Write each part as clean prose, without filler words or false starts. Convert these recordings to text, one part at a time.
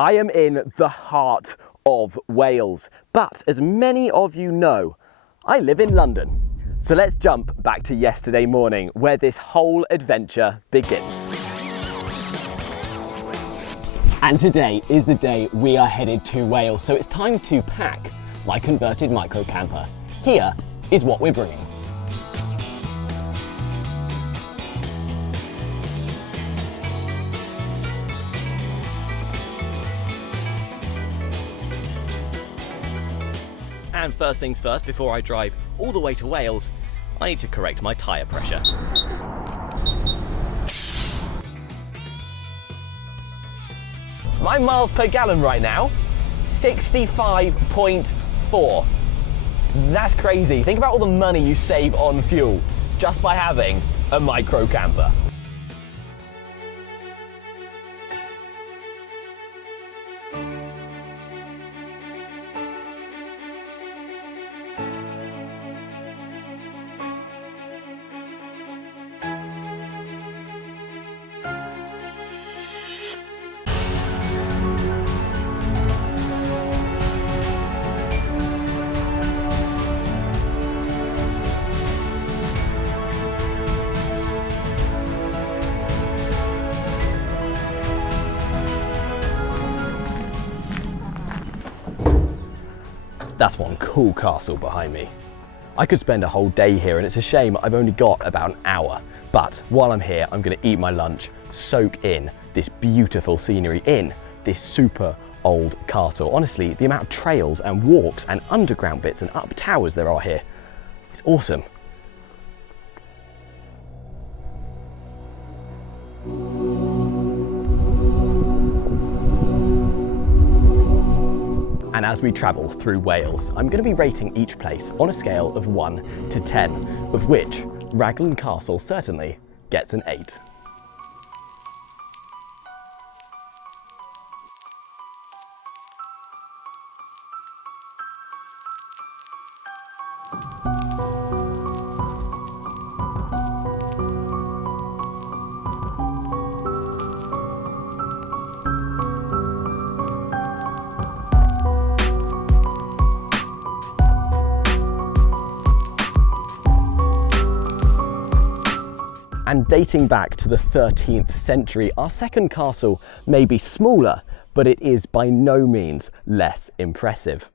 I am in the heart of Wales, but as many of you know, I live in London. So let's jump back to yesterday morning where this whole adventure begins. And today is the day we are headed to Wales, so it's time to pack my converted micro camper. Here is what we're bringing. And first things first, before I drive all the way to Wales, I need to correct my tyre pressure. My miles per gallon right now, 65.4. That's crazy. Think about all the money you save on fuel just by having a micro camper. That's one cool castle behind me. I could spend a whole day here and it's a shame I've only got about an hour. But while I'm here, I'm gonna eat my lunch, soak in this beautiful scenery in this super old castle. Honestly, the amount of trails and walks and underground bits and up towers there are here, it's awesome. And as we travel through Wales, I'm going to be rating each place on a scale of 1 to 10, of which Raglan Castle certainly gets an 8. And dating back to the 13th century, our second castle may be smaller, but it is by no means less impressive.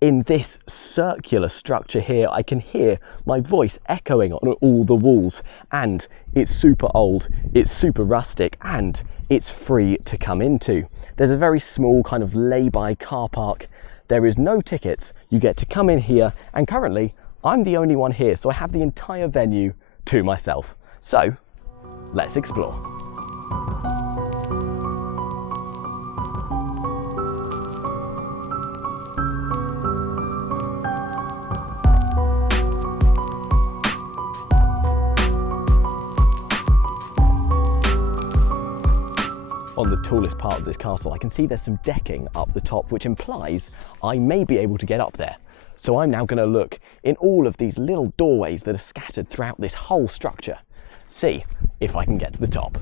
In this circular structure here, I can hear my voice echoing on all the walls, and it's super old, it's super rustic, and it's free to come into. There's a very small kind of lay-by car park. There is no tickets. You get to come in here, and currently I'm the only one here, so I have the entire venue to myself. So, let's explore. On the tallest part of this castle, I can see there's some decking up the top, which implies I may be able to get up there. So I'm now going to look in all of these little doorways that are scattered throughout this whole structure. See if I can get to the top.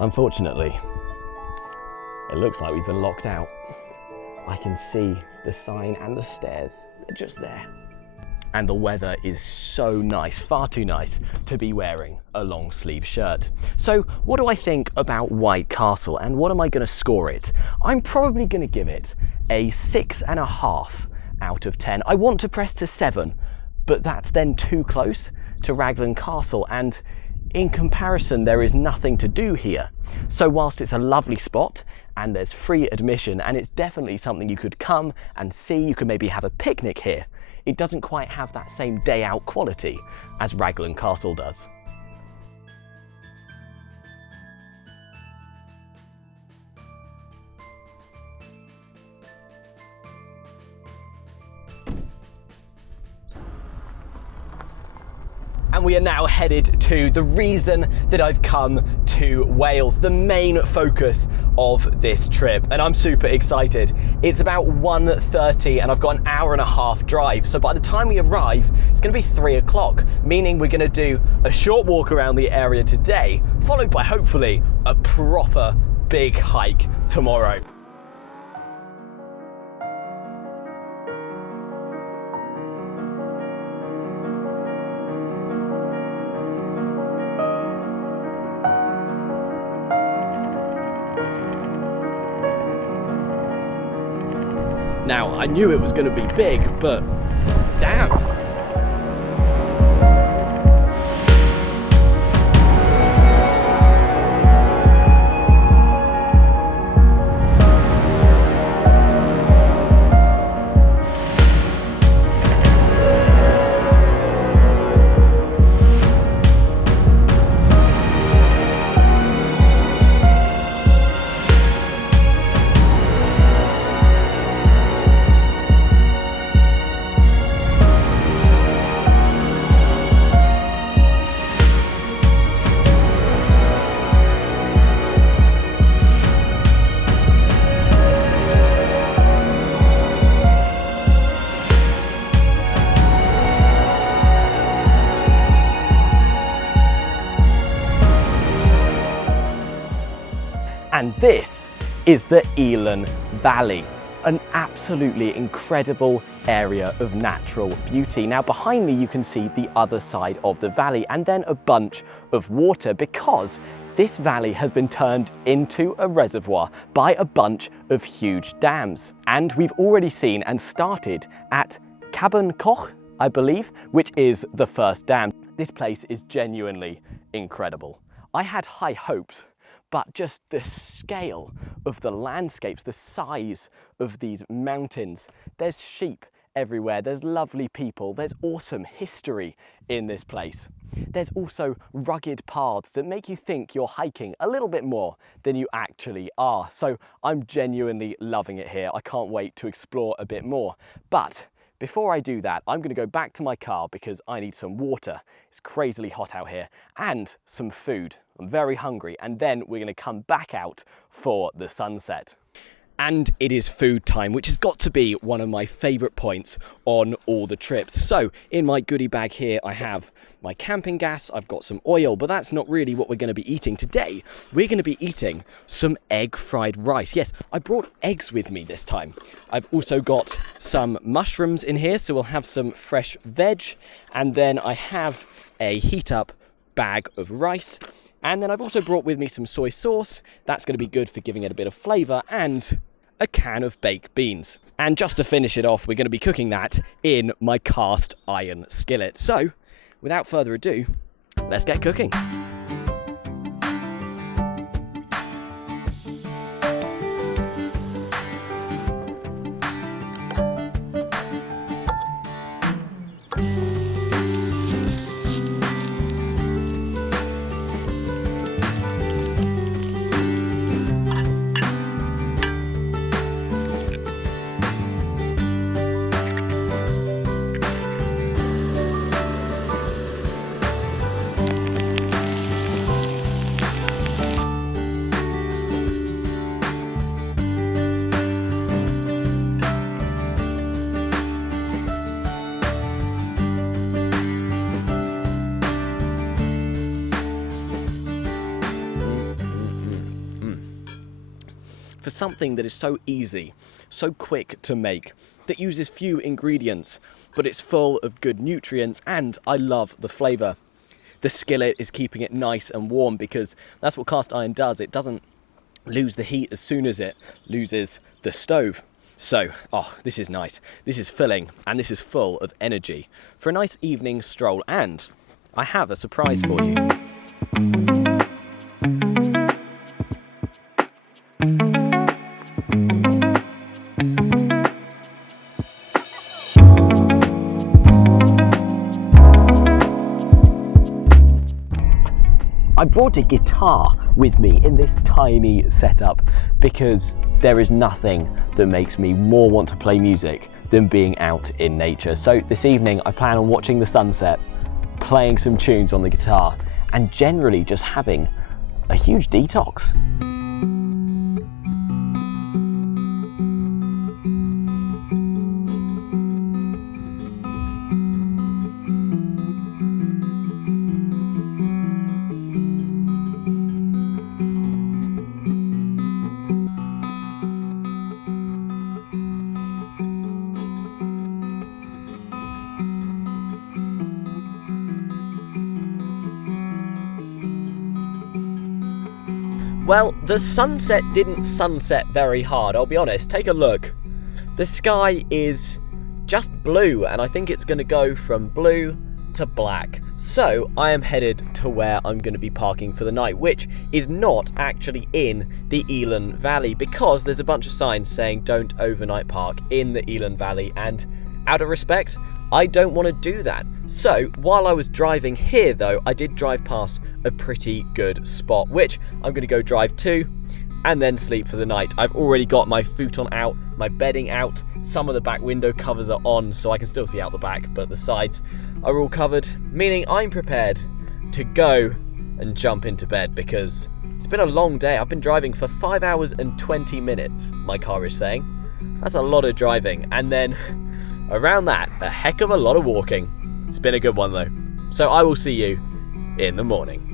Unfortunately, it looks like we've been locked out. I can see the sign and the stairs, they're just there. And the weather is so nice, far too nice to be wearing a long sleeve shirt. So what do I think about White Castle and what am I going to score it? I'm probably going to give it a 6.5 out of 10. I want to press to 7, but that's then too close to Raglan Castle, and in comparison there is nothing to do here. So whilst it's a lovely spot and there's free admission and it's definitely something you could come and see, you could maybe have a picnic here, it doesn't quite have that same day out quality as Raglan Castle does. And we are now headed to the reason that I've come to Wales, the main focus of this trip, and I'm super excited. It's about 1:30 and I've got an hour and a half drive, so by the time we arrive it's going to be 3 o'clock, meaning we're going to do a short walk around the area today, followed by hopefully a proper big hike tomorrow. Now, I knew it was going to be big, but damn. And this is the Elan Valley, an absolutely incredible area of natural beauty. Now behind me you can see the other side of the valley and then a bunch of water, because this valley has been turned into a reservoir by a bunch of huge dams. And we've already seen and started at Cabin Coch, I believe, which is the first dam. This place is genuinely incredible. I had high hopes, but just the scale of the landscapes, the size of these mountains. There's sheep everywhere, there's lovely people, there's awesome history in this place. There's also rugged paths that make you think you're hiking a little bit more than you actually are. So I'm genuinely loving it here. I can't wait to explore a bit more. But before I do that, I'm going to go back to my car because I need some water. It's crazily hot out here, and some food. I'm very hungry, and then we're going to come back out for the sunset. And it is food time, which has got to be one of my favourite points on all the trips. So in my goodie bag here, I have my camping gas, I've got some oil, but that's not really what we're going to be eating today. We're going to be eating some egg fried rice. Yes, I brought eggs with me this time. I've also got some mushrooms in here, so we'll have some fresh veg. And then I have a heat up bag of rice. And then I've also brought with me some soy sauce. That's going to be good for giving it a bit of flavour, and a can of baked beans. And just to finish it off, we're going to be cooking that in my cast iron skillet. So, without further ado, let's get cooking. For something that is so easy, so quick to make, that uses few ingredients, but it's full of good nutrients, and I love the flavour. The skillet is keeping it nice and warm, because that's what cast iron does. It doesn't lose the heat as soon as it loses the stove. So, oh, this is nice. This is filling, and this is full of energy for a nice evening stroll. And I have a surprise for you. I brought a guitar with me in this tiny setup because there is nothing that makes me more want to play music than being out in nature. So this evening I plan on watching the sunset playing some tunes on the guitar, and generally just having a huge detox. Well, the sunset didn't sunset very hard, I'll be honest. Take a look. The sky is just blue, and I think it's going to go from blue to black. So I am headed to where I'm going to be parking for the night, which is not actually in the Elan Valley, because there's a bunch of signs saying don't overnight park in the Elan Valley, and out of respect, I don't want to do that. So while I was driving here though, I did drive past a pretty good spot, which I'm going to go drive to and then sleep for the night. I've already got my futon out, my bedding out, some of the back window covers are on so I can still see out the back, but the sides are all covered, meaning I'm prepared to go and jump into bed, because it's been a long day. I've been driving for 5 hours and 20 minutes, my car is saying. That's a lot of driving, and then around that, a heck of a lot of walking. It's been a good one though. So I will see you in the morning.